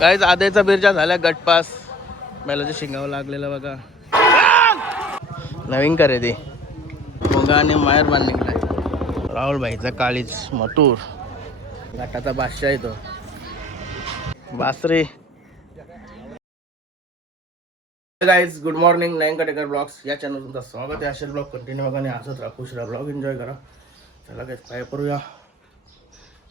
काहीच आधीचा बिरजा झाल्या गटपास बैलाच्या शिंगावर लागलेलं बघा. नवीन खरेदी मोगा आणि मायर बांध निघलाय. राहुल भाईचा काळीच मटूर घाटाचा बादशाह येतो बासरी. Guys good morning. Nayan Katekar blogs या चॅनल तुमचं स्वागत आहे. असे ब्लॉग कंटिन्यू बघा आणि हसत राहा, खुश राहा, ब्लॉग एन्जॉय करा. चला काय काय करूया.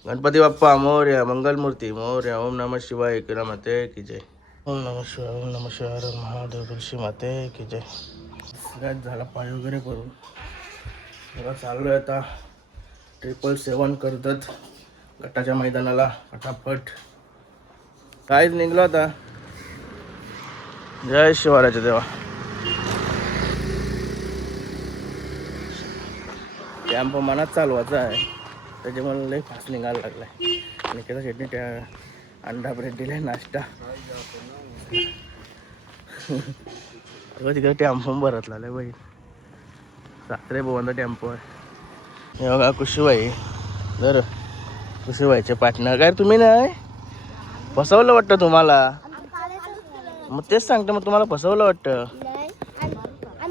गणपती बाप्पा मोरया, मंगलमूर्ती मोरया. ओम नमः शिवाय एकरा माते की जय. ओम नमः शिवाय, ओम नमः शिवाय, हर महादेव तुलसी माते की जय. सगळ्यात झाला पाय वगैरे करून बघा चाललो आहे आता 777 करतात गटाच्या मैदानाला फटाफट. काहीच निघलो आता. जय शिवरायाच्या देवा. टॅम्पो मनात चालवायचा आहे त्याच्यामुळे लई फास्ट निघायला लागलाय. आणि केला शेटने त्या अंडा ब्रेड दिलाय नाश्ता. अगं तिकडे टॅम्पो भरत लागलाय बाई. साखरे भवनचा टॅम्पो आहे. हे बघा कुशीबाई. बरं कुशीबाईचे पार्टनर काय तुम्ही नाही फसवलं वाटतं तुम्हाला. मग तेच सांगतो मग तुम्हाला फसवलं वाटतं.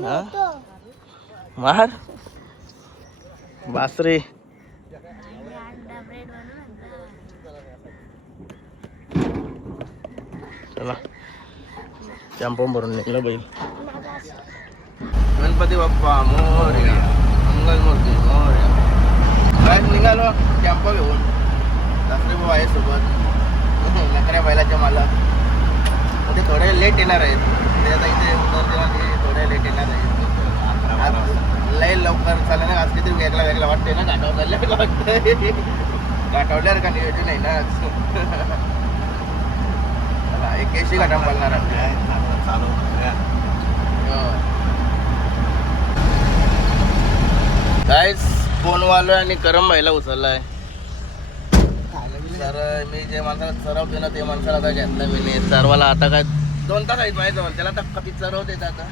हा मार बासरी. चला टॅम्पो भरून निघलं बैल. गणपती बाप्पा मोरया, मंगलमूर्ती मोरया. काय निघालो टॅम्पो घेऊन. सासरे भाऊ आहे सोबत. नकऱ्या बैलाच्या मला ते थोडे लेट येणार आहेत. ते आता इथे उतरतेला ते थोडे लेट येणार आहेत. लय लवकर चाललं ना. आज काहीतरी वेगळा वेगळा वाटतंय ना. घाटावर चालल्या वाटतंय. घाटावल्यावर का नियोजन आहे ना. चला एक केशी घाटा बोलणार आहे. काहीच फोनवालो आणि करम भाईला उचललाय. तर मी जे माणसाला चरवते ना ते माणसाला आता घेतलं मी नाही. चरवाला आता काय 2 तास आहेत माहिती आहे त्याला. आता कधी चरवते आता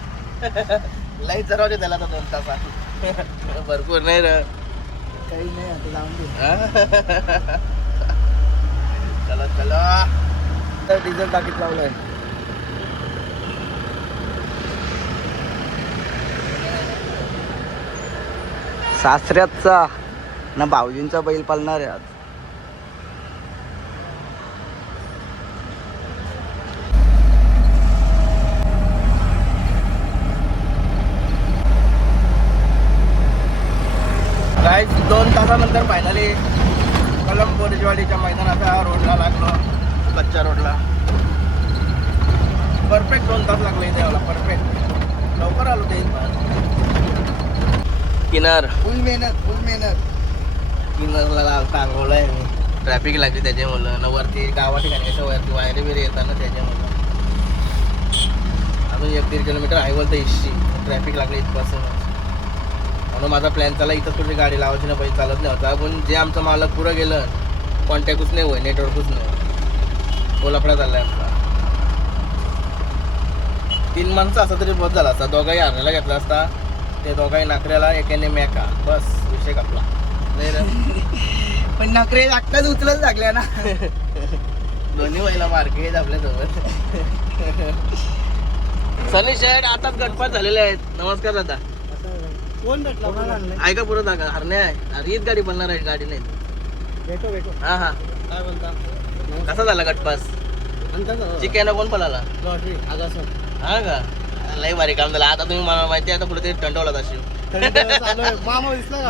लई चरवते त्याला आता 2 तासात. भरपूर नाही र काही नाही आता लावून दे. चला चला तर डिझेल टाकीत लावलंय. सासऱ्याचा ना भाऊजींचा बैल पालणार आहे आज. काय 2 तासानंतर फायनली कलम बोरीजवाडीच्या मैदानाचा रोडला लागलो. कच्च्या रोडला परफेक्ट 2 तास लागले द्यावला. परफेक्ट लवकर आलो ते. किनार फुल मेहनत किनारला सांगवलंय मी. ट्रॅफिक लागली त्याच्यामुळं न वरती गावा ठिकाणी कसं वरती वायरे बिरे येतात ना त्याच्यामुळं. अजून 1-1.5 किलोमीटर आहे बोलतं इशी ट्रॅफिक लागलं इथपासून. म्हणून माझा प्लॅन चालला इथं कुठे गाडी लावायची ना पाहिजे चालत नाही होता. पण जे आमचं मालक पुरं गेलं कॉन्टॅक्टच नाही होय, नेटवर्कच नाही. कोल्हापुरात चाललाय आपला. 3 माणसं असं तरी बहुत झाला असता. दोघाही हरण्याला घेतला असता. ते दोघाही नाकऱ्याला एकाने मेका बस विषय कापला नाही रे. पण नखरे लागताच उचलच लागल्या ना. दोन्ही महिला मार्केट आपल्यासोबत. सनी शेठ आताच गटपात झालेले आहेत. नमस्कार दादा. कोण भेटला ऐका पुरं दादा हरणे आहे. हीच गाडी बनणार आहे गाडी नाही. भेटो हा हा काय बोलता. कसा झाला गटपास. चिकन कोण पळाला हा का. लई भारी काम झालं. आता तुम्ही मला माहिती आहे आता कुठे तरी थंडवला अशी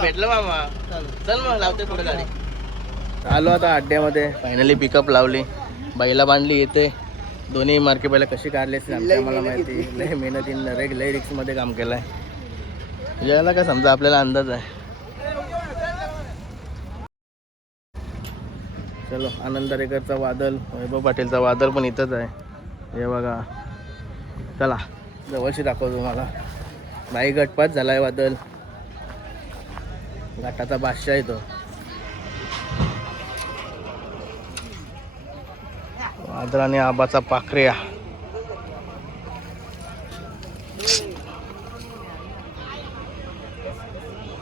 भेटलं मामा. चल मग लावते पुढे गाडी. आलो आता अड्ड्यामध्ये. फायनली पिकअप लावली. बैला बांधली येते. दोन्ही मार्के बैला कशी काढली असते मला माहिती. लई मेहनतीनं लई रिक्समध्ये काम केलंय. याला काय समजा आपल्याला अंदाज आहे. चलो आनंद दरेकरचा वादल, वैभव पाटीलचा वादल पण इथंच आहे. हे बघा चला जवळशी दाखवतो तुम्हाला. बाई गटपात झालाय वादल. घाटाचा बादशाह येतो. वादळ आणि आबाचा पाखऱ्या.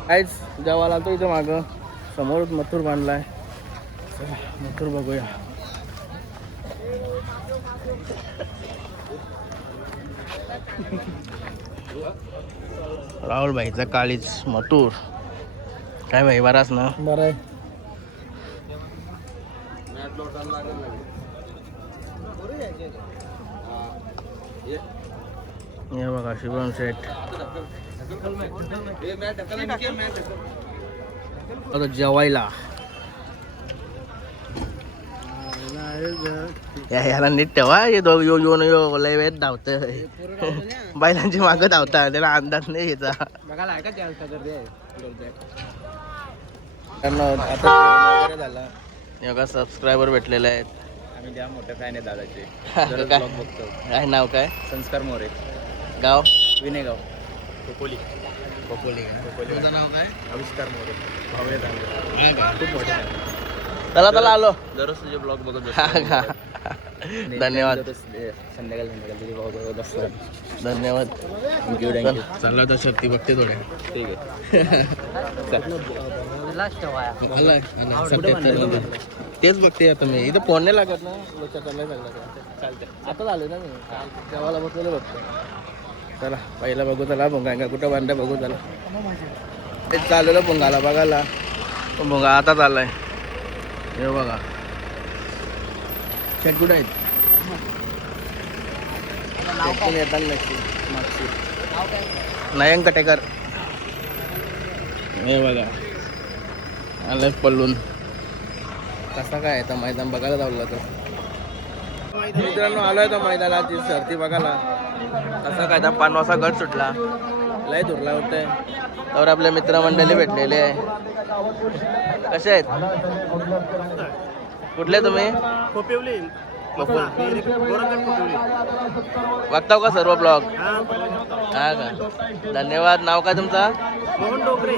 काहीच जेव्हा आलतो इथं मागं समोरच मथुर बांधलाय. मथुर बघूया. राहुल भाईचा काळीच मटूर. काय भाई बराच ना? बरं आहे. हे बघा शुभम शेठ. आता जेवायला याला नीट ठेवा. हे दोघ येऊन लय वेळ धावतंय. बैलांची मागं धावतात, त्याला अंदाज नाही याचा. आता झाला. एवढा सबस्क्रायबर भेटलेले आहेत. आम्ही त्या मोठ्या फॅन आहे दादाचे. काय बघतो. काय नाव काय? संस्कार मोरे, गाव विनेगाव, खोपोली. तुझं नाव काय? आविष्कार मोरे, भावळे तांबे. हा का? खूप मोठे fan. चला आलो. दररोज तुझे ब्लॉग बघत हा का? धन्यवाद. संध्याकाळी तुझे ब्लॉग बघत असतो. धन्यवाद. थँक्यू. चालला तर शक्ती बघते थोड्या. ठीक आहे. तेच बघते आता मी. इथं फोन नाही लागत ना. लक्षात नाही चालतं. आता झालं ना मी जेवायला बसलेलं बघतो. चला पहिला बघू. चला भोंगा कुठं बांधलं बघू. चला तेच चाललेलं भोंगाला बघायला. तो भोंगा आता चाललाय. हे बघा शेट कुठं आहेत? येतात नक्की मागची. नयन कटेकर. हे बघा आलं पल्लून. कसा काय आता मैदान बघायला जावलं तर मित्रांनो आलोय तर मैदानाची सर्दी बघायला. कसा काय 5 वाजता गट सुटला. लय धुरला होतंय. तर आपले मित्रमंडळी भेटलेले आहे. कसे आहेत? कुठले तुम्ही? बघताव का सर्व ब्लॉग? हा का? धन्यवाद. नाव काय तुमचा? मोहन डोंगरे.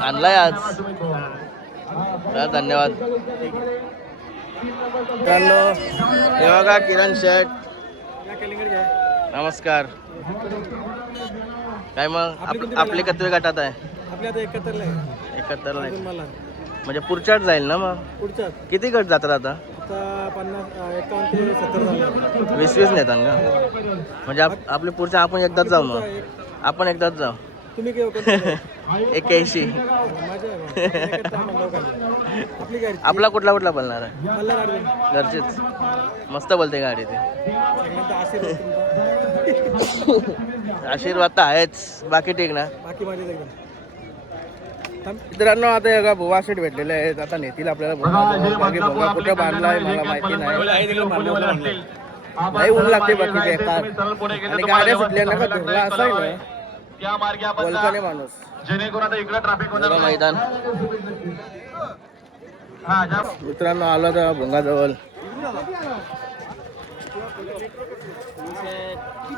आणलाय आज. धन्यवाद. मित्रांनो हे बघा किरण शेठ. नमस्कार. काय मग आपले कितवे गटात आहे? आपल्या आता 71 म्हणजे पुढच्याच जाईल ना मग? पुढच्या किती गट जातात आता? आता 51 ते 70 झाले. 20 नेतात का? म्हणजे आपले पुढच्या आपण एकदाच जाऊ. मग आपण एकदाच जाऊ. तुम्ही 81. आपला कुठला बोलणार आहे? घरचीच मस्त बोलते गाडी ते. आशीर्वाद तर आहेच. बाकी ठीक ना? बाकी माझे एकदम. मित्रांनो आता एका भुवा सेट भेटलेले आहेत. आता नेतील आपल्याला. बाकी भुवा कुठे बांधलाय मला माहिती नाही. नाही ऊन लागते बाकी बेकार. आणि गाड्या सुटल्या ना का धुरला असाय ना बोलकाने माणूस. मैदान मित्रांनो आलो तर भोंगाजवळ.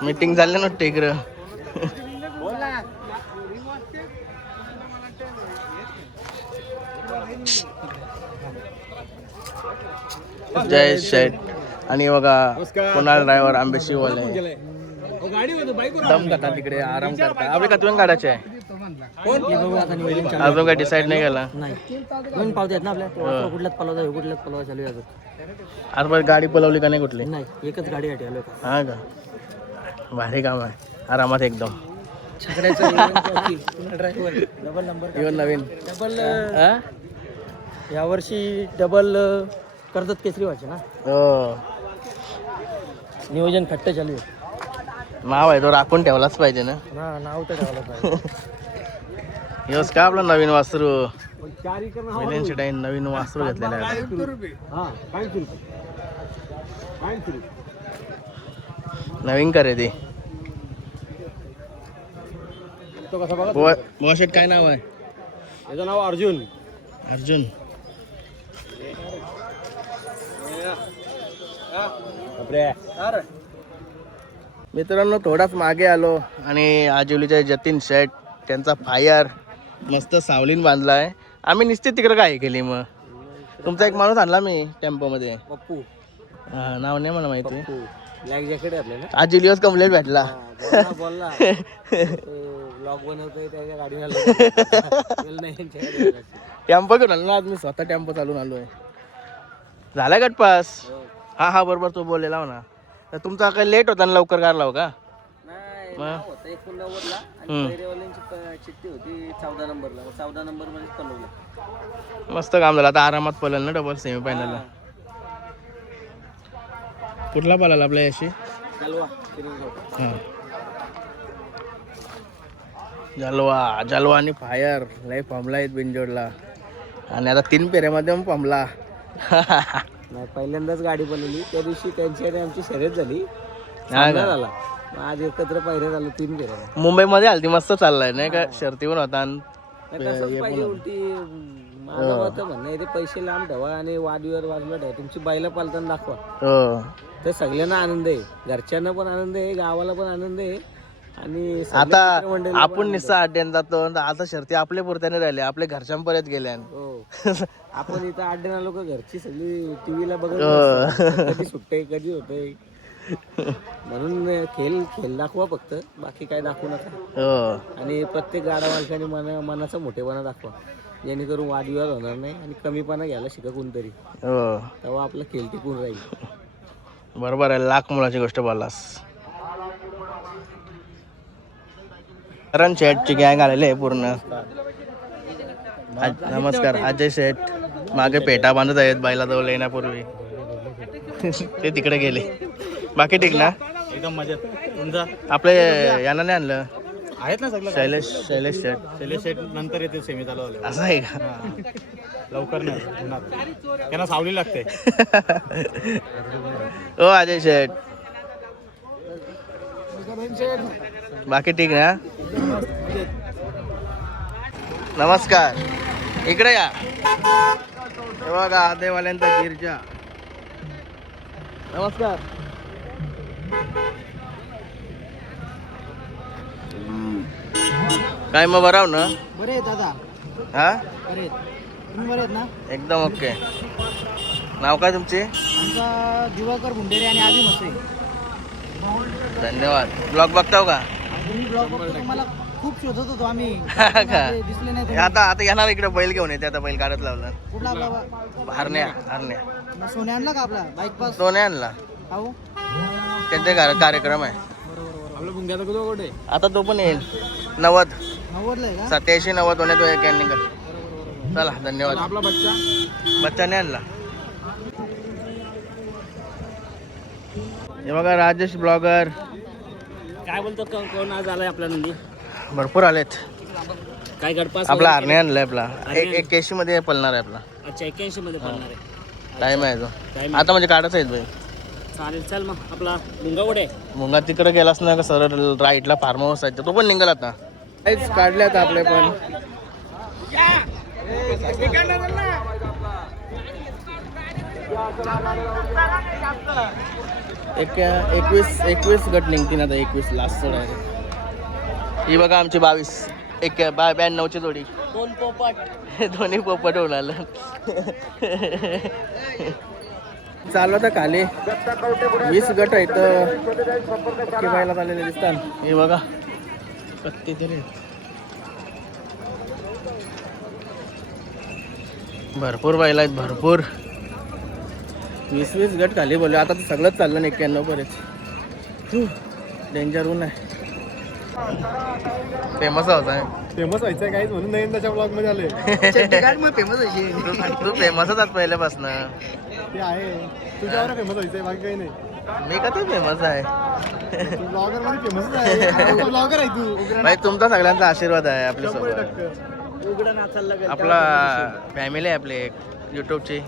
मीटिंग झाली ना टेकर. जय शेठ. आणि बघा कुणाल ड्रायव्हर आंबेशिवाले दम करता तिकडे आराम करता. आपले किती गाड्याचे आहे? अजून काय डिसाईड नाही केला. दोन पावते आहेत ना आपल्या. कुठल्याच पलवा चालू आहे. आज बरं गाडी पलवली का नाही कुठली? नाही, एकच गाडी आलो. हा का? भारी काम आहे. आरामात एकदम. डबल नंबर इवन नवीन यावर्षी डबल कर्जत केसरी व्हायचे ना. हो नियोजन खट्ट चालू आहे. नाव आहे तो राखून ठेवलाच पाहिजे ना. नाव तर ठेवायला पाहिजे. योस का आपलं नवीन वासरू? 4 एकर मिलियन शिटाईन नवीन वासरू घेतलेलं आहे. नवीन खरेदी. तो कसा बघा. बुवा शेट काय नाव आहे? याचं नाव अर्जुन. अर्जुन. मित्रांनो थोडाच मागे आलो आणि आजिवलीचे जतीन शेठ त्यांचा फायर मस्त सावलीन बांधलाय. आम्ही निश्चित तिकडे काय केली. मग तुमचा एक माणूस आणला मी टेम्पो मध्ये. पप्पू. हा नाव नाही मला माहिती. ब्लॅक जॅकेट आहे आपल्याला. आज जुलियस कंप्लेंट भेटला. बोलला ब्लॉग बनवतोय त्याच्या गाडीला टेम्पो घेऊन आलो ना आज मी, स्वतः टेम्पो चालून आलोय. झाला गटपास? हा हा बरोबर तो बोललेला हो ना. तर तुमचा काही लेट होता ना, लवकर काढला हो का? नाही, मग? नाव होतं 89ला आणि हम्म. पहिरेवाल्यांची चिठ्ठी होती 14 नंबरला. 14 नंबर मध्ये पलवलं. मस्त काम झालं, आता आरामात पळेल ना डबल सेमी फायनलला. कुठला पळाला आपल्या याशी? हलवा किरणगाव. हा जलवा जलवा आणि फायर लय फॉर्मला आहेत बिनजोडला, आणि आता 3 फेऱ्यामध्ये पण फॉर्मला. नाही, पहिल्यांदाच गाडी बनवली. त्या दिवशी त्यांची आणि आमची शर्यत झाली, का? सामना झाला. मग आज एकत्र पहिरे झालो 3 फेऱ्या. मुंबईमध्ये आलती मस्त चाललाय नाही का, शर्ती पण होता आणि तसंच पाहिजे. उलटी माझं मत म्हणणं आहे, ते पैसे लांब ठेवा आणि वादविवाद बाजूला ठेवा. तुमची बैला पालताना दाखवा. हो. ते सगळ्यांना आनंद आहे, घरच्यांना पण आनंद आहे, गावाला पण आनंद आहे. आणि सगळ्या आता मित्रमंडळीला पण आपण आनंद निस्सा अड्ड्यान जातो, आता शर्ती आपल्या पुरत्याने राहिले, आपल्या घरच्यांपर्यंत गेल्या. आहे. हो, आपण इथं 8 जण लोक घरची सगळी टीव्हीला बघत असतात. कधी सुट्टे कधी होते. म्हणून खेळ दाखवा फक्त, बाकी काय दाखवू नका. हो. आणि प्रत्येक गाडा मालकाने मनाचा मोठेपणा दाखवा, जेणेकरून वादविवाद होणार नाही आणि कमीपणा घ्यायला शिका कोणतरी. हो तेव्हा आपला खेळ टिकून राहील. बरोबर आहे, लाख मुलाची गोष्ट बोललास. करण शेठची गँग आलेली आहे पूर्ण. नमस्कार. अजय शेठ मागे पेटा बांधत आहेत बैलाजवळ येण्यापूर्वी. ते तिकडे गेले. बाकी ठीक ना? एकदम मजेत. आपले यांना नाही आणलं? आहेत ना सगळं. शैलेश शेठ. शैलेश शेट नंतर येते सेमी चालू झाले. असं आहे का? लवकर नाही, त्यांना सावली लागते. ओ अजय शेठ, बाकी ठीक ना? नमस्कार. इकडे या. हे बघा आदेवाल्यांचा गिरजा. नमस्कार. काय मग बराव ना? बरे आहेत दादा. हा बरे आहेत. तुम्ही बरे आहेत ना? एकदम ओके. नाव काय तुमचे? आमचा दिवाकर भुंडेरे आणि आधी मसे. धन्यवाद. ब्लॉग बघताव का? तुम्ही ब्लॉग बघतो, मला खूप शोधत होतो आम्ही. का? दिसले नाही तुम्ही. आता येणार इकडे बैल घेऊन येते. आता बैल काढत लावला. कुठला आपला हरण्या मग सोने आणला का आपला बाईक पास? तो नाही आणला, हो, त्यांचे कार्यक्रम आहे. आपला भुंग्याचा कुठं कुठे? आता तो पण येईल. 90 नव्वदला आहे का? 87 90 होणे तो एक निघाल. चला धन्यवाद. आपला बच्चा नाही आणला. हे बघा राजेश ब्लॉगर. काय बोलतो, कोण आज आलाय आपल्या नंदी? भरपूर आलेत. काय गडपास? आपला हरणे आणलाय. आपला एक केशी मध्ये पळणार आहे. आपला अच्छा, 81 मध्ये पडणार आहे. टाइम आहे तो. Time आता म्हणजे काढच आहेत भाई. चालेल, चल मग. आपला मुंगा कुठे? मुंगा तिकडे गेलास ना, सरळ राईटला फार्म हाऊस आहे, तो पण निघाला आता. काढल्यात आपले पण. एक 21 गट निघतील आता. 21 लास्ट आहे. ही बघा आमची 92 ची जोडी. 2 पोपट. दोन्ही पोपट होऊन आलं. चालू आता खाली 20 गट आहेत. व्हायला चाललेले दिसतात. हे बघा कत्ते तरी भरपूर बैल आहेत. भरपूर 20 गट खाली बोलले. आता तर सगळंच चाललं ना 91 पर्यंत. डेंजर ऊन आहे. फेमस होता. फेमस व्हायचं काय म्हणून नाही त्याच्या ब्लॉग मध्ये आले. तू फेमसच आहात पहिल्यापासून. ते आहे तुझ्यावर फेमस व्हायचंय, बाकी काही नाही. मी का तू फेमस आहे. ब्लॉगर मध्ये फेमस आहे. ब्लॉगर आहे तू. भाई तुमचा सगळ्यांचा आशीर्वाद आहे आपल्यासोबत. उघडा नाचायला लागेल. आपला फॅमिली आहे आपली एक युट्यूबची.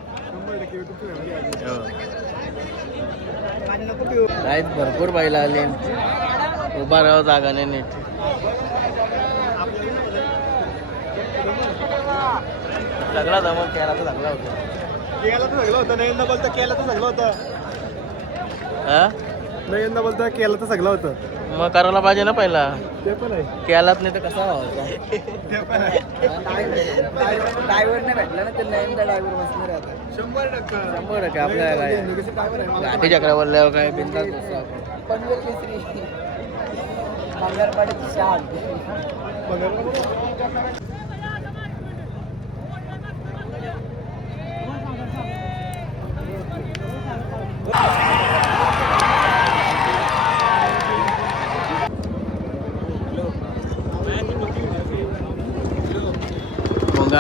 आहेत भरपूर बैला आले. उभा राहा जागाने नीट. सगळा जमत केला तर चांगला होता. केला तर सगळं होतं. नाही बोलता केला तर सगळं होतं. हा नाही बोलता केलं तर सगळं होतं. मग करायला पाहिजे ना पहिला. ते पण आहे. केलाच नाही तर कसा व्हायचा. ते पण आहे. ड्रायव्हर नाही भेटला ना, तर नवीन ड्रायव्हर बसणार आहे आता. 100% आपल्या काय गाठी चक्रा बोलल्यावर काय बिनधास्त बसतो आपण. पनवेल केसरी, मंगळपाड्याची शान.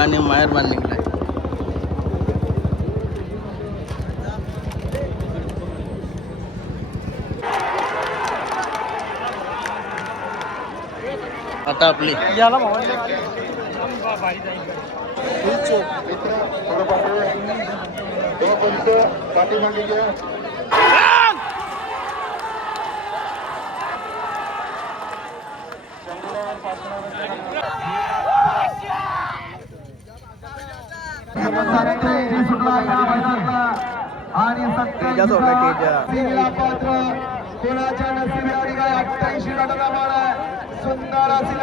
आणि मेहरबान निघलाय. आता आपली कोणाच्या नशिबी गाडी काय 88 रनला सुंदर अशी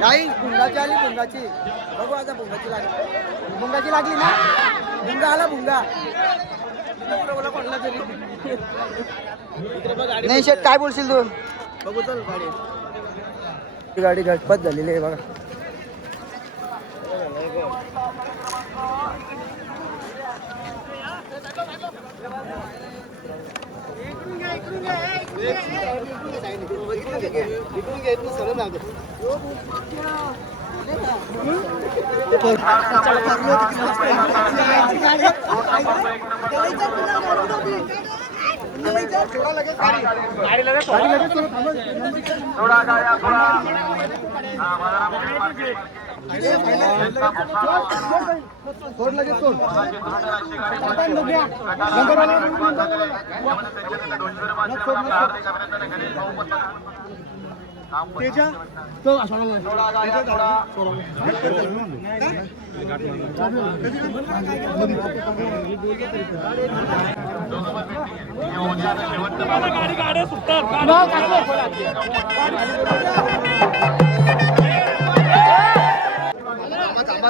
नाही भुंगाची आली भुंगाची बघू आता भुंगाची लागली ना भुंगा आला भुंगा नाही शेट काय बोलशील तू बघू चल गाडी गाडी घटपत झालेली आहे बघा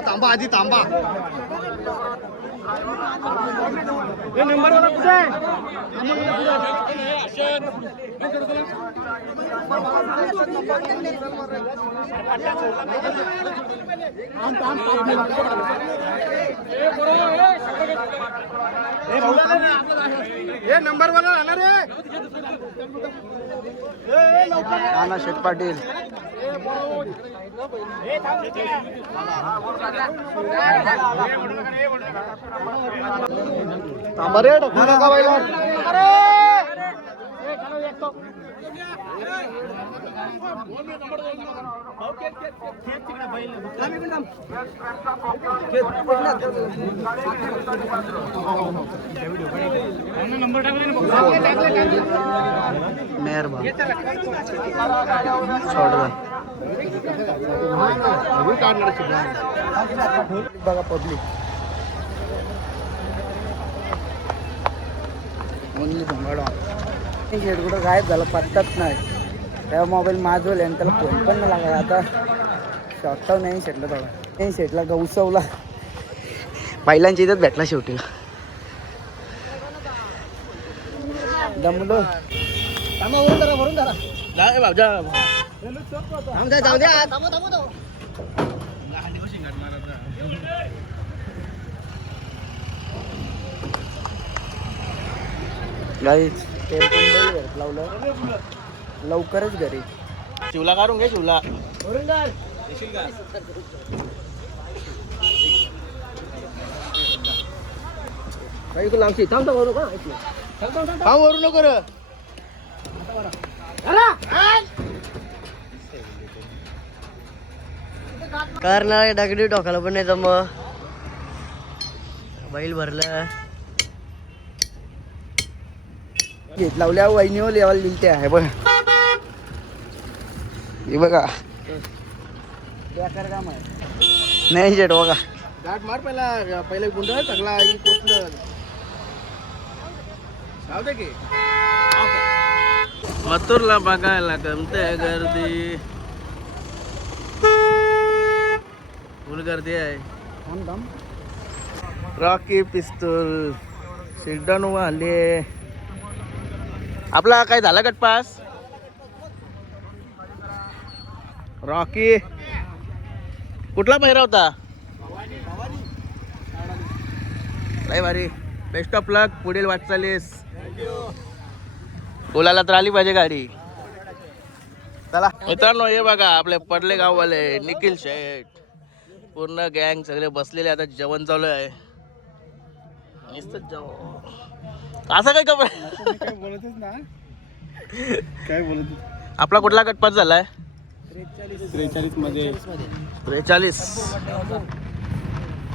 थांबा आधी थांबा नंबर वाला राहणार नाना शेठ पाटील मेहरबान बघा पब्लिक ओनली भंगाडा शेट कुठं गायब झालं पत्ताच नाही तेव्हा मोबाईल माजवले आणि त्याला फोन पण नाही लागला आता शॉर्टटाव नाही शेटला थोडा नाही शेटला गौसवला बैलांच्या इथंच भेटला शेवटी दमलो भरून धरा नाही भाऊजा जाऊ द्या गाईच लावलं लवकरच घरी शिवला काढून घे शिवला काही तू लांबशी थांबता बरोबर का हा वरू नको रे करणार दगडी टोकाला पण नाही मग बैल भरलं घेत लावल्या वहिनीवर लेवाल दिलते आहे बघ हे बघा बेकार काम आहे नाही शेट बघा गाठ मार पहिला गुंडळ सगळा कोचलं जाऊ दे की मथुरला बघायला गमते गर्दी फुल गर्दी आहे रॉकी पिस्तूल सिडन आले. आपला काय झाला गटपास? रॉकी कुठला पहिरा होता? लय भारी. बेस्ट ऑफ लक पुढील वाटचालीस. बोलायला तर आली पाहिजे गाडी. चला मित्रांनो, हे बघा आपले पडले गाववाले निखिल शेठ, पूर्ण गँग सगळे बसलेले. आता जेवण चालू आहे. नुसतं जेवण. असं काय कपडे काय बोलतच ना, काय बोलत. आपला कुठला गटपास झालाय? 43 मध्ये 43.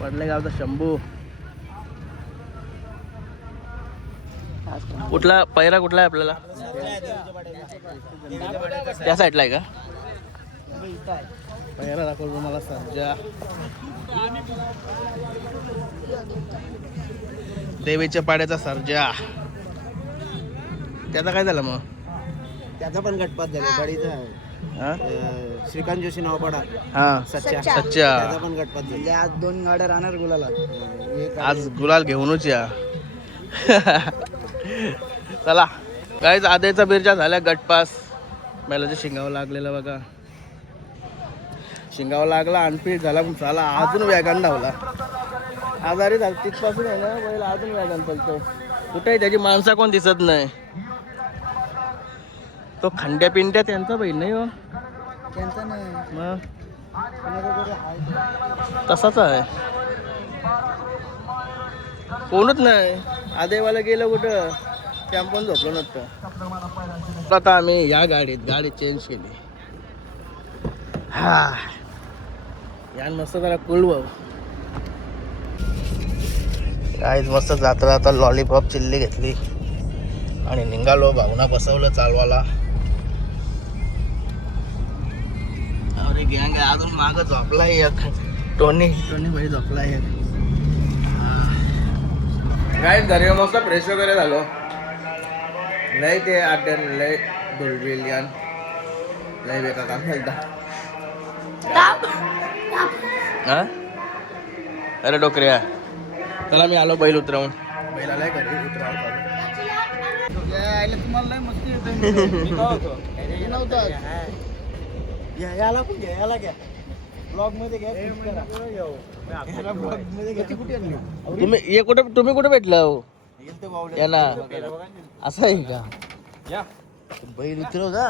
पडले गावचा शंभू. कुठला पहिरा कुठला आहे आपल्याला? त्या साईडला आहे का? पहिरा दाखवतो मला सर्जा. देवीच्या पाड्याचा सर्जा. त्याचा काय झालं मग? त्याचा पण गटपात झाला बडीचा. हा? श्रीकांत जोशी नाव पडा. हा सच्चा सच्चा. पण गटपात झाला. आज 2 गाड्या राहणार गुलाला. आज गुलाल घेऊनच या. चला काहीच आधीचा बिरजा झाल्या गटपास. बैलाच्या शिंगावर लागलेला बघा. शिंगावर लागला अनफिट झाला पण चला अजून वेगान धावला. आजारी झाला तिथपासून आहे ना बैल अजून वेगान पळतो. कुठेही त्याची माणसा कोण दिसत नाही. तो खंड्या पिंड्या त्यांचा बैल नाही हो. त्यांचा नाही, मग कोणाचा तरी आहे. तसाच आहे. कोणच नाही. आधेवाला गेलं कुठं कॅम्प पण झोपलं नसतं. आता आम्ही या गाडी चेंज केली. हा यान मस्त जरा कुलव. काहीच मस्त जाता जाता लॉलीपॉप चिल्ली घेतली आणि निघालो. भावना बसवलं चालवाला. अरे गँग आहे अजून मागं झोपलाय एक. टोनी भाई झोपलाय एक. काय घरी मस्त फ्रेश वगैरे झालो. लय ते आड्यान लय डुलबिलियन लय बेका काम खेळता. हा अरे डोकऱ्या. चला मी आलो बैल उतरवून. बैल आलाय घरी उतरावं. तुम्हाला लय मस्ती येते. याला पण घ्या, याला घ्या ब्लॉग मध्ये घ्या. ब्लॉग मध्ये घ्या. कुठे आणली? तुम्ही कुठे भेटला हो याला? असं आहे का? बैल उतरव का?